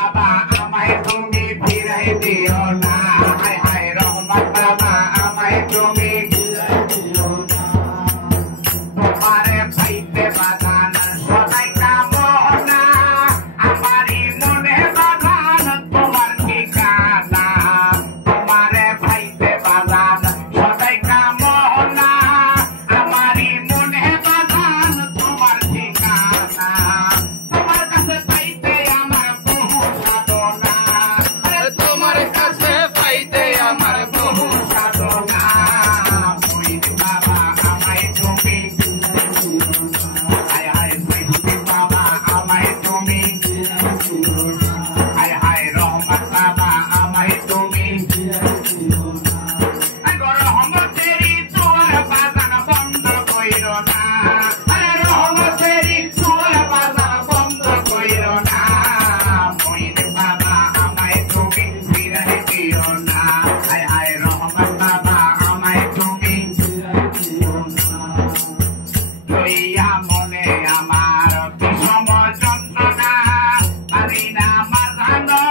বাবা আমায় তুমি ফিরাই দিও না হায় হায় রহমত বাবা আমায় তুমি তোমারে পাইতে বাগান সদাই কামনা আমারই মনে বাগান তোমার ঠিকানা তোমারে পাইতে বাগান সদাই কামনা আমারই মনে বাগান তোমার ঠিকানা তোমার কাছে পাইতে আমার বহু সাধনা তোমার কাছে পাইতে আমার বহু সাধনা মুইদ বাবা আমায় তুমি হায় হায় মুইদ বাবা আমায় তুমি হায় হায় রহমত বাবা আমায় তুমি রহমতেরই তোর বাগান বন্ধ কইরো না রহমতেরই তোর বাগান বন্ধ কইরো না মুইদ বাবা আমায় তুমি ফিরাই দিও না হায় হায় রহমত বাবা আমায় তুমি লইয়া মনে আমার বিষম যন্ত্রণা পারি না মাঝানো